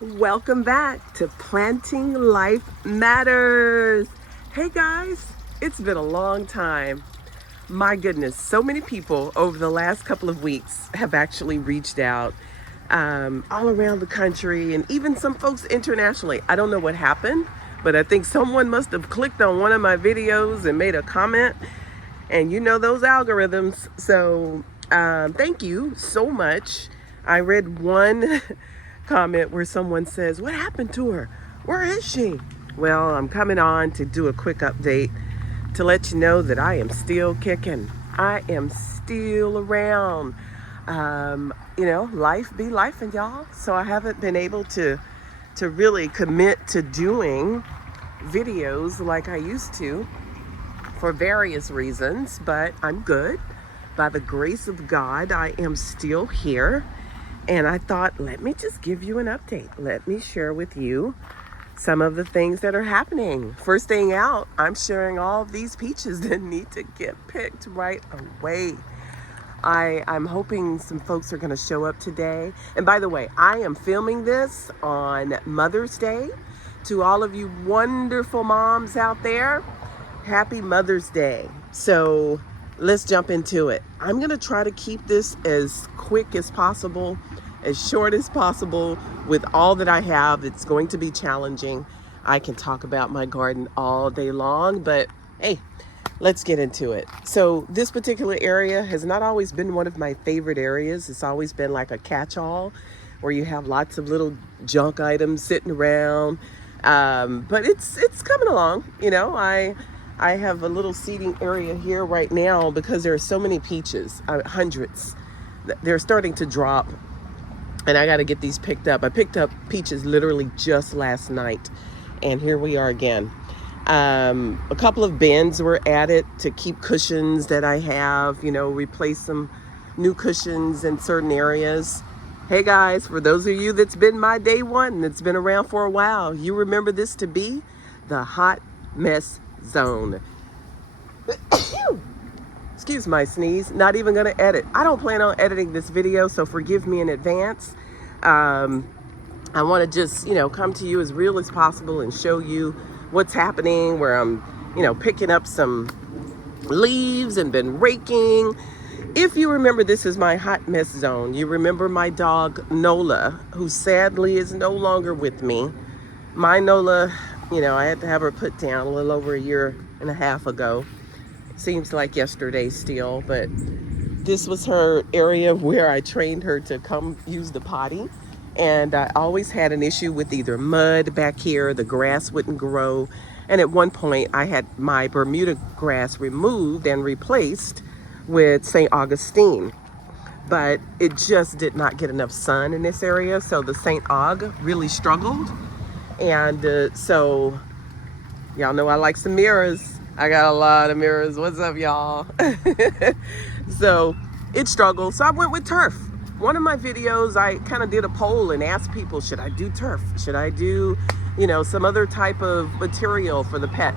Welcome back to Planting Life Matters. Hey guys, it's been a long time. My goodness, so many people over the last couple of weeks have actually reached out all around the country and even some folks internationally. I don't know what happened, but I think someone must have clicked on one of my videos and made a comment. And you know those algorithms. So thank you so much. I read one comment where someone says, "What happened to her? Where is she?" Well, I'm coming on to do a quick update to let you know that I am still kicking. I am still around. Life be life, and y'all. So I haven't been able to really commit to doing videos like I used to for various reasons, but I'm good. By the grace of God, I am still here. And I thought, let me just give you an update. Let me share with you some of the things that are happening. First thing out, I'm sharing all of these peaches that need to get picked right away. I'm hoping some folks are going to show up today. And by the way, I am filming this on Mother's Day. To all of you wonderful moms out there, happy Mother's Day. So let's jump into it. I'm going to try to keep this as quick as possible, as short as possible with all that I have. It's going to be challenging. I can talk about my garden all day long, but hey, let's get into it. So this particular area has not always been one of my favorite areas. It's always been like a catch-all where you have lots of little junk items sitting around. But it's coming along. I have a little seating area here right now because there are so many peaches, hundreds. They're starting to drop, and I got to get these picked up. I picked up peaches literally just last night, and here we are again. A couple of bins were added to keep cushions that I have, replace some new cushions in certain areas. Hey guys, for those of you that's been my day one, that's been around for a while, you remember this to be the hot mess zone. Excuse my sneeze. Not even going to edit. I don't plan on editing this video, so forgive me in advance. I want to just, come to you as real as possible and show you what's happening, where I'm, picking up some leaves and been raking. If you remember, this is my hot mess zone. You remember my dog, Nola, who sadly is no longer with me. My Nola, I had to have her put down a little over a year and a half ago. Seems like yesterday still, but this was her area where I trained her to come use the potty. And I always had an issue with either mud back here, the grass wouldn't grow. And at one point I had my Bermuda grass removed and replaced with St. Augustine. But it just did not get enough sun in this area, so the St. Aug really struggled. And so y'all know I like some mirrors. I got a lot of mirrors. What's up, y'all? So it struggled. So I went with turf. One of my videos, I kind of did a poll and asked people, should I do turf? Should I do, some other type of material for the pet?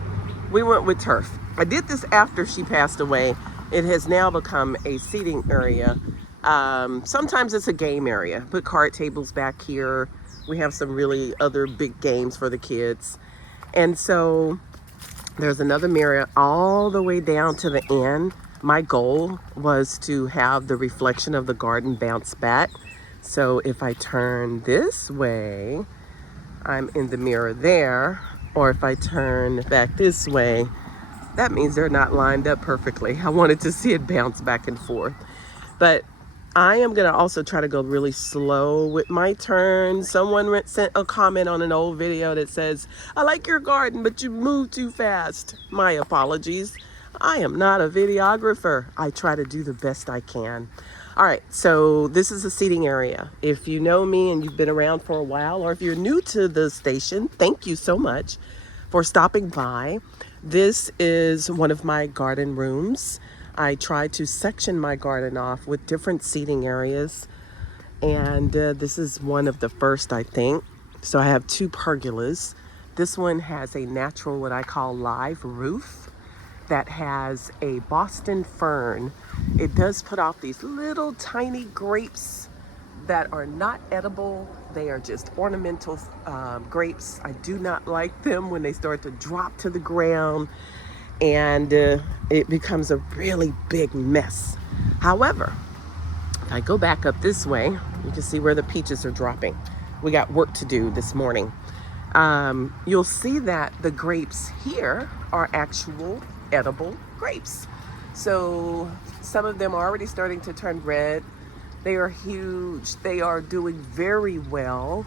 We went with turf. I did this after she passed away. It has now become a seating area. Sometimes it's a game area. Put card tables back here. We have some really other big games for the kids. And so there's another mirror all the way down to the end. My goal was to have the reflection of the garden bounce back. So if I turn this way, I'm in the mirror there. Or if I turn back this way, that means they're not lined up perfectly. I wanted to see it bounce back and forth. But I am going to also try to go really slow with my turn. Someone sent a comment on an old video that says, "I like your garden, but you move too fast." My apologies. I am not a videographer. I try to do the best I can. All right, so this is a seating area. If you know me and you've been around for a while, or if you're new to the station, thank you so much for stopping by. This is one of my garden rooms. I try to section my garden off with different seating areas. And this is one of the first, I think. So I have two pergolas. This one has a natural, what I call live roof that has a Boston Fern. It does put off these little tiny grapes that are not edible. They are just ornamental grapes. I do not like them when they start to drop to the ground and it becomes a really big mess. However, if I go back up this way, you can see where the peaches are dropping. We got work to do this morning. You'll see that the grapes here are actual edible grapes. So some of them are already starting to turn red. They are huge. They are doing very well.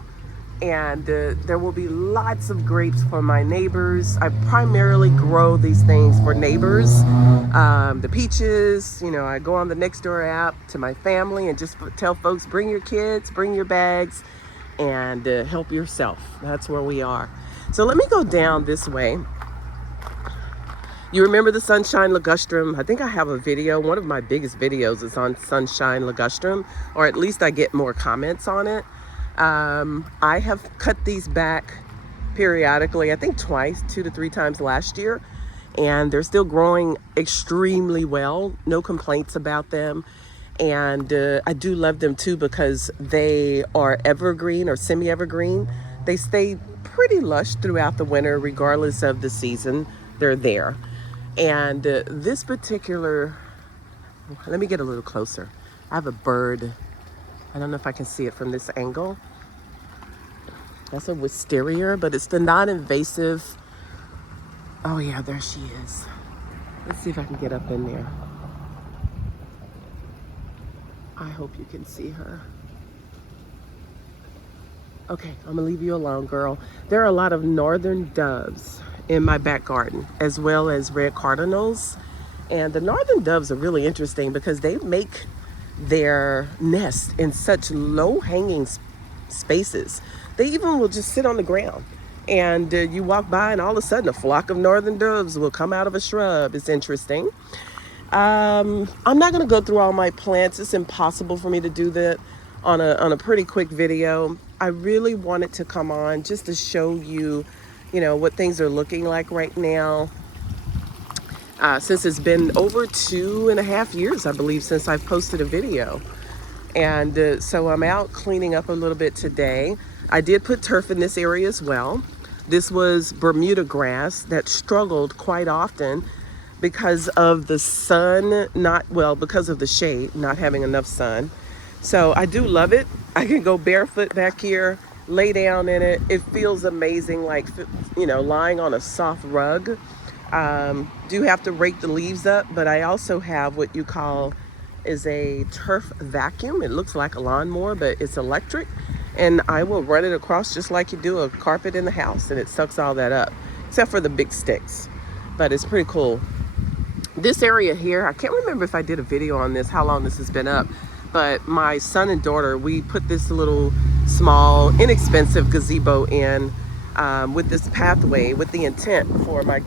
And there will be lots of grapes for my neighbors. I primarily grow these things for neighbors. The peaches, you know, I go on the Nextdoor app to my family and just tell folks, bring your kids, bring your bags, and help yourself. That's where we are. So let me go down this way. You remember the sunshine ligustrum? I think I have a video. One of my biggest videos is on sunshine ligustrum, or at least I get more comments on it. I have cut these back periodically, I think twice, 2 to 3 times last year, and they're still growing extremely well. No complaints about them. And I do love them too because they are evergreen or semi-evergreen. They stay pretty lush throughout the winter, regardless of the season. They're there. And this particular, let me get a little closer. I have a bird. I don't know if I can see it from this angle. That's a wisteria, but it's the non-invasive. Oh yeah, there she is. Let's see if I can get up in there. I hope you can see her. Okay, I'm gonna leave you alone, girl. There are a lot of northern doves in my back garden, as well as red cardinals. And the northern doves are really interesting because they make their nest in such low-hanging spaces. They even will just sit on the ground, and you walk by and all of a sudden a flock of northern doves will come out of a shrub. It's interesting. I'm not going to go through all my plants. It's impossible for me to do that on a pretty quick video. I really wanted to come on just to show you, you know, what things are looking like right now. Since it's been over 2.5 years, I believe, since I've posted a video. And so I'm out cleaning up a little bit today. I did put turf in this area as well. This was Bermuda grass that struggled quite often because of the sun, because of the shade, not having enough sun. So I do love it. I can go barefoot back here, lay down in it. It feels amazing, like, you know, lying on a soft rug. Do have to rake the leaves up, but I also have what you call is a turf vacuum. It looks like a lawnmower, but it's electric, and I will run it across just like you do a carpet in the house, and it sucks all that up, except for the big sticks. But it's pretty cool. This area here, I can't remember if I did a video on this, how long this has been up, but my son and daughter, we put this little small, inexpensive gazebo in with this pathway, with the intent for my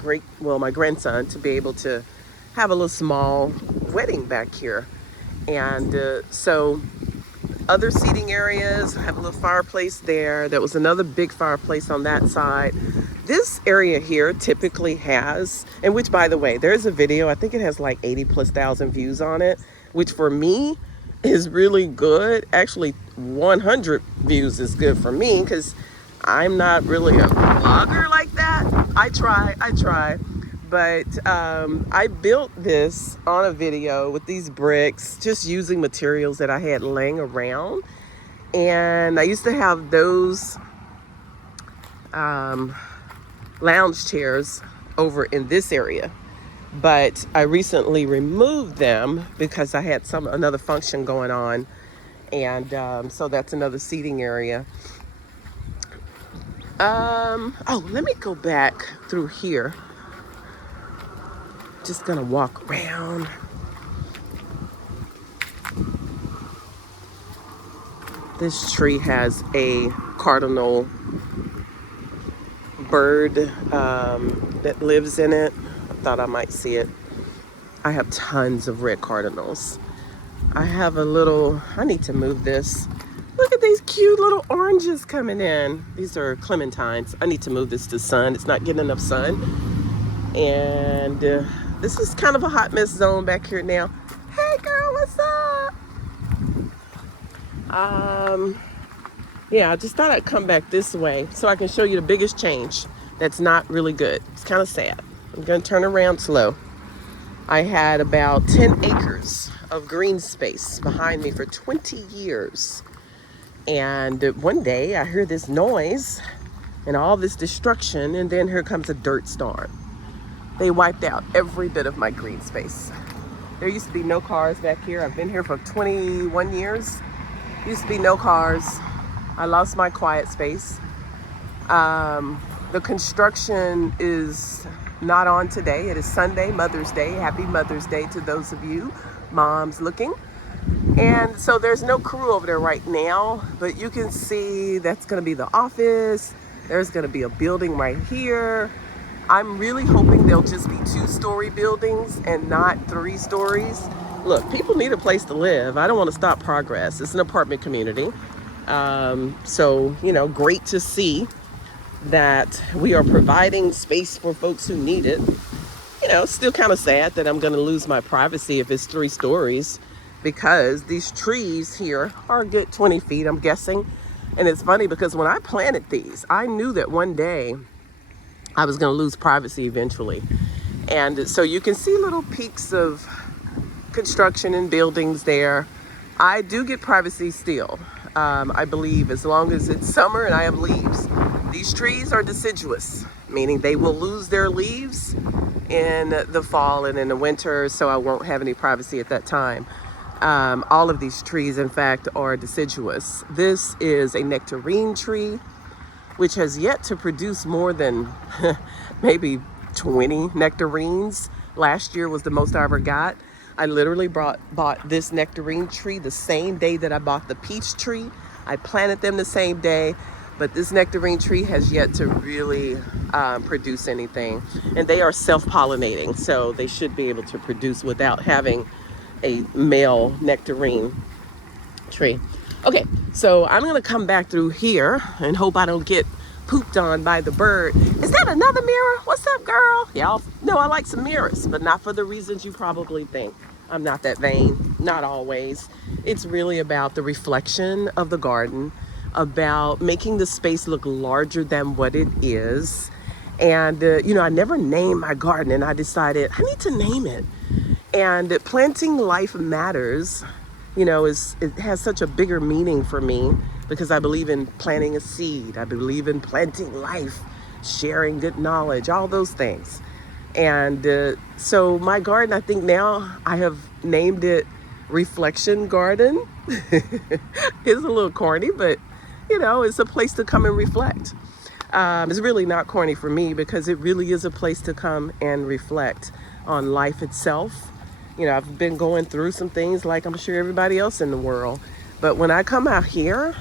grandson to be able to have a little small wedding back here. And so other seating areas, I have a little fireplace there. There was another big fireplace on that side. This area here typically has, and which, by the way, there's a video, I think it has like 80,000+ views on it, which for me is really good. Actually, 100 views is good for me because I'm not really a vlogger like that. I try. But I built this on a video with these bricks, just using materials that I had laying around. And I used to have those lounge chairs over in this area, but I recently removed them because I had another function going on. And so that's another seating area. Oh, let me go back through here. Just gonna walk around. This tree has a cardinal bird that lives in it. I thought I might see it. I have tons of red cardinals. I have I need to move this. Look at these cute little oranges coming in. These are clementines. I need to move this to sun. It's not getting enough sun. And this is kind of a hot mess zone back here now. Hey girl, what's up? Yeah, I just thought I'd come back this way so I can show you the biggest change that's not really good. It's kind of sad. I'm going to turn around slow. I had about 10 acres of green space behind me for 20 years. And one day I hear this noise and all this destruction, and then here comes a dirt storm. They wiped out every bit of my green space. There used to be no cars back here. I've been here for 21 years. Used to be no cars. I lost my quiet space. The construction is not on today. It is Sunday, Mother's Day. Happy Mother's Day to those of you moms looking. And so there's no crew over there right now, but you can see that's going to be the office. There's going to be a building right here. I'm really hoping they'll just be 2-story buildings and not 3 stories. Look, people need a place to live. I don't want to stop progress. It's an apartment community. So, you know, great to see that we are providing space for folks who need it. You know, still kind of sad that I'm going to lose my privacy if it's 3 stories, because these trees here are a good 20 feet, I'm guessing. And it's funny because when I planted these, I knew that one day I was going to lose privacy eventually. And so you can see little peaks of construction and buildings there. I do get privacy still. I believe as long as it's summer and I have leaves. These trees are deciduous, meaning they will lose their leaves in the fall and in the winter, so I won't have any privacy at that time. All of these trees, in fact, are deciduous. This is a nectarine tree, which has yet to produce more than maybe 20 nectarines. Last year was the most I ever got. I literally bought this nectarine tree the same day that I bought the peach tree. I planted them the same day, but this nectarine tree has yet to really produce anything. And they are self-pollinating, so they should be able to produce without having a male nectarine tree. Okay, so I'm gonna come back through here and hope I don't get pooped on by the bird. Is that another mirror? What's up, girl? Y'all know I like some mirrors, but not for the reasons you probably think. I'm not that vain, not always. It's really about the reflection of the garden, about making the space look larger than what it is. And, you know, I never named my garden, and I decided I need to name it. And Planting Life Matters, you know, it has such a bigger meaning for me because I believe in planting a seed. I believe in planting life, sharing good knowledge, all those things. And so my garden, I think now I have named it Reflection Garden. It's a little corny, but, you know, it's a place to come and reflect. It's really not corny for me because it really is a place to come and reflect on life itself. You know, I've been going through some things like I'm sure everybody else in the world. But when I come out here,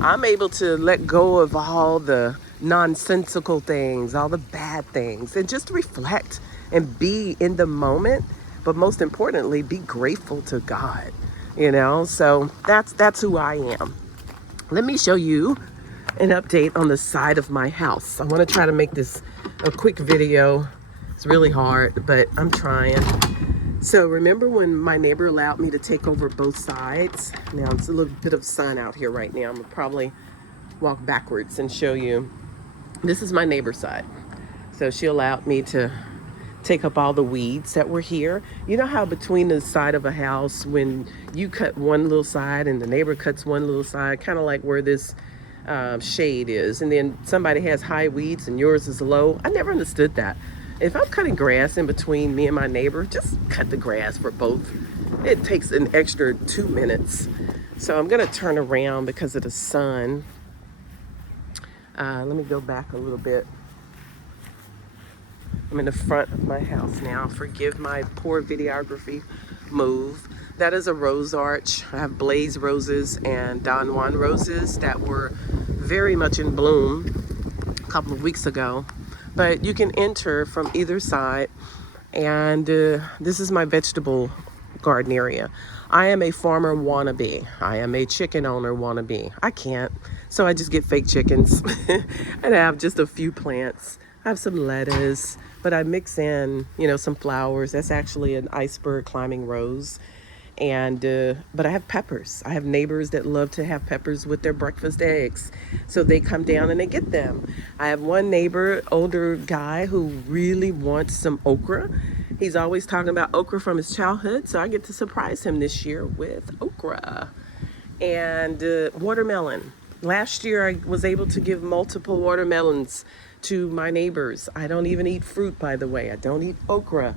I'm able to let go of all the nonsensical things, all the bad things, and just reflect and be in the moment. But most importantly, be grateful to God, you know? So that's who I am. Let me show you an update on the side of my house. I want to try to make this a quick video. It's really hard, but I'm trying. So remember when my neighbor allowed me to take over both sides? Now it's a little bit of sun out here right now. I'm gonna probably walk backwards and show you. This is my neighbor's side. So she allowed me to take up all the weeds that were here. You know how between the side of a house, when you cut one little side and the neighbor cuts one little side, kind of like where this shade is, and then somebody has high weeds and yours is low. I never understood that. If I'm cutting grass in between me and my neighbor, just cut the grass for both. It takes an extra 2 minutes. So I'm gonna turn around because of the sun. Let me go back a little bit. I'm in the front of my house now. Forgive my poor videography move. That is a rose arch. I have blaze roses and Don Juan roses that were very much in bloom a couple of weeks ago. But you can enter from either side, and this is my vegetable garden area. I am a farmer wannabe. I am a chicken owner wannabe. I can't, so I just get fake chickens and I have just a few plants. I have some lettuce, but I mix in, you know, some flowers. That's actually an iceberg climbing rose. And but I have peppers. I have neighbors that love to have peppers with their breakfast eggs, so they come down and they get them. I have one neighbor, older guy, who really wants some okra. He's always talking about okra from his childhood, so I get to surprise him this year with okra. And watermelon. Last year I was able to give multiple watermelons to my neighbors. I don't even eat fruit, by the way. I don't eat okra.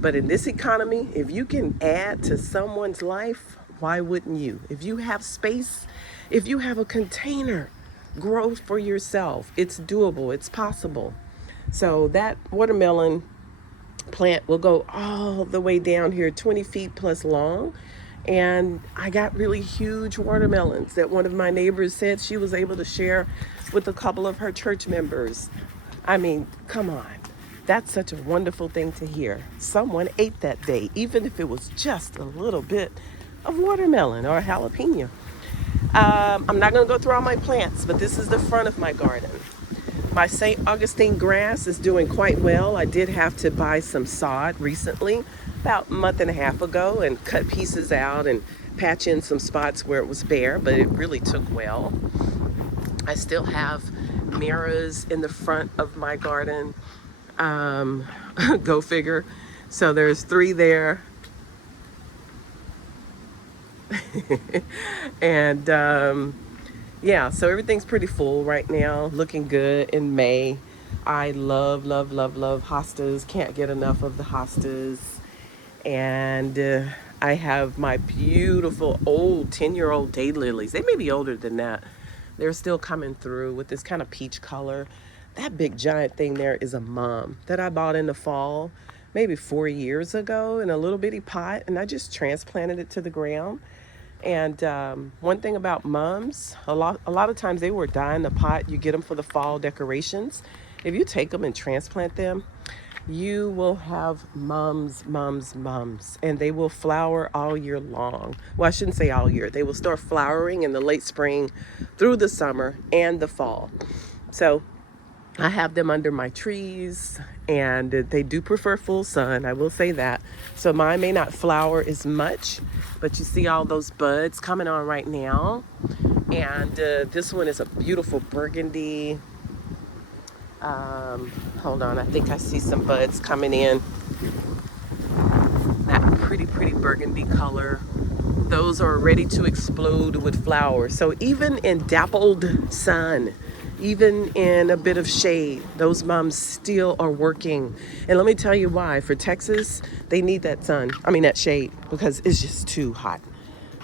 But in this economy, if you can add to someone's life, why wouldn't you? If you have space, if you have a container, grow for yourself. It's doable, it's possible. So that watermelon plant will go all the way down here, 20 feet plus long. And I got really huge watermelons that one of my neighbors said she was able to share with a couple of her church members. I mean, come on. That's such a wonderful thing to hear. Someone ate that day, even if it was just a little bit of watermelon or jalapeno. I'm not going to go through all my plants, but this is the front of my garden. My St. Augustine grass is doing quite well. I did have to buy some sod recently, about a month and a half ago, and cut pieces out and patch in some spots where it was bare, but it really took well. I still have mirrors in the front of my garden. Go figure. So there's 3 there. And yeah, so everything's pretty full right now, looking good in May. I love, love, love, love hostas. Can't get enough of the hostas. And I have my beautiful old 10-year-old daylilies. They may be older than that. They're still coming through with this kind of peach color. That big giant thing there is a mum that I bought in the fall, maybe 4 years ago, in a little bitty pot, and I just transplanted it to the ground. And one thing about mums, a lot of times they will die in the pot. You get them for the fall decorations. If you take them and transplant them, you will have mums, and they will flower all year long. Well, I shouldn't say all year. They will start flowering in the late spring through the summer and the fall. So I have them under my trees, and they do prefer full sun, I will say that. So mine may not flower as much, but you see all those buds coming on right now. And this one is a beautiful burgundy. Hold on, I think I see some buds coming in. That pretty burgundy color. Those are ready to explode with flowers. So even in dappled sun, even in a bit of shade, those mums still are working. And let me tell you why. For Texas, they need that that shade, because it's just too hot.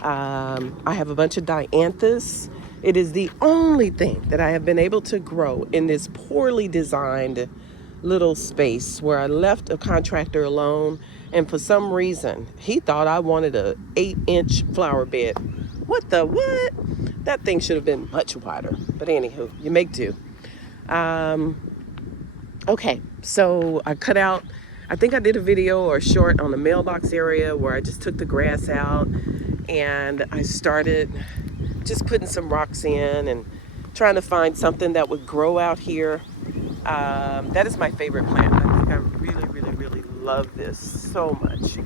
I have a bunch of dianthus. It is the only thing that I have been able to grow in this poorly designed little space where I left a contractor alone, and for some reason he thought I wanted a 8-inch flower bed. What? That thing should have been much wider, but anywho, you make do. Okay, so I cut out, I think I did a video or a short on the mailbox area where I just took the grass out and I started just putting some rocks in and trying to find something that would grow out here. That is my favorite plant. I think I really love this so much.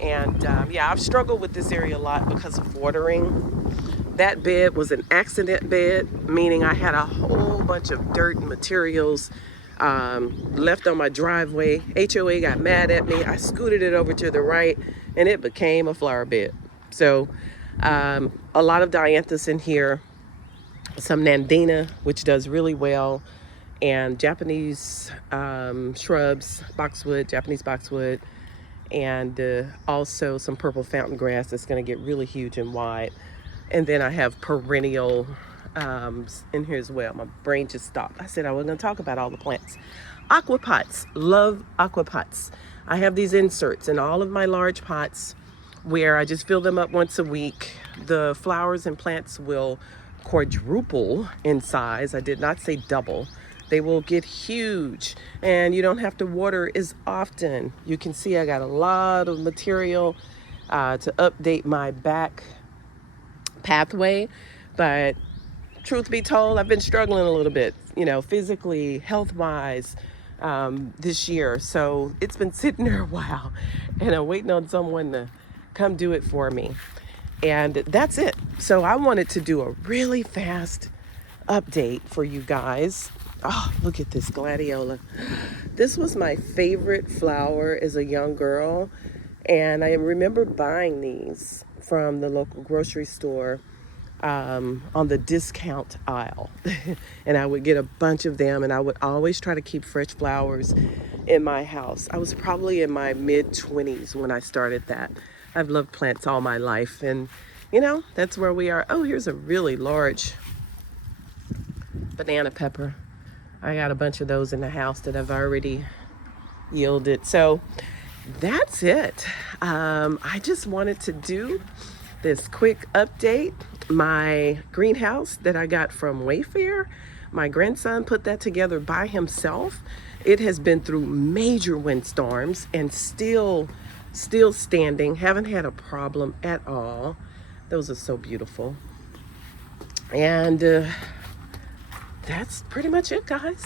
And yeah, I've struggled with this area a lot because of watering. That bed was an accident bed, meaning I had a whole bunch of dirt and materials left on my driveway. HOA got mad at me. I scooted it over to the right and it became a flower bed. So a lot of dianthus in here, some nandina, which does really well, and Japanese shrubs, boxwood, Japanese boxwood, and also some purple fountain grass that's going to get really huge and wide. And then I have perennial in here as well. My brain just stopped. I said I wasn't going to talk about all the plants. Aquapots, love aquapots. I have these inserts in all of my large pots where I just fill them up once a week. The flowers and plants will quadruple in size. I did not say double. They will get huge, and you don't have to water as often. You can see I got a lot of material to update my back pathway, but truth be told, I've been struggling a little bit, physically, health-wise, this year. So it's been sitting there a while, and I'm waiting on someone to come do it for me. And that's it. So I wanted to do a really fast update for you guys. Oh, look at this gladiola. This was my favorite flower as a young girl. And I remember buying these from the local grocery store on the discount aisle. And I would get a bunch of them, and I would always try to keep fresh flowers in my house. I was probably in my mid-20s when I started that. I've loved plants all my life, and you know, that's where we are. Oh, here's a really large banana pepper. I got a bunch of those in the house that I've already yielded. So that's it. I just wanted to do this quick update. My greenhouse that I got from Wayfair, my grandson put that together by himself. It has been through major windstorms and still standing. Haven't had a problem at all. Those are so beautiful. And that's pretty much it, guys.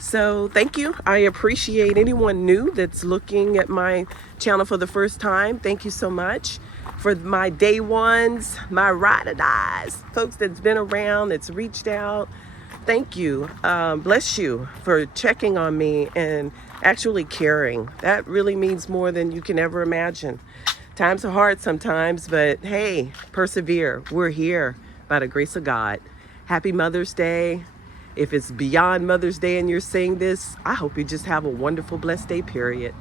So thank you. I appreciate anyone new that's looking at my channel for the first time. Thank you so much. For my day ones, my ride or dies, folks that's been around, that's reached out, thank you. Bless you for checking on me and actually caring. That really means more than you can ever imagine. Times are hard sometimes, but hey, persevere. We're here by the grace of God. Happy Mother's Day. If it's beyond Mother's Day and you're saying this, I hope you just have a wonderful, blessed day, period.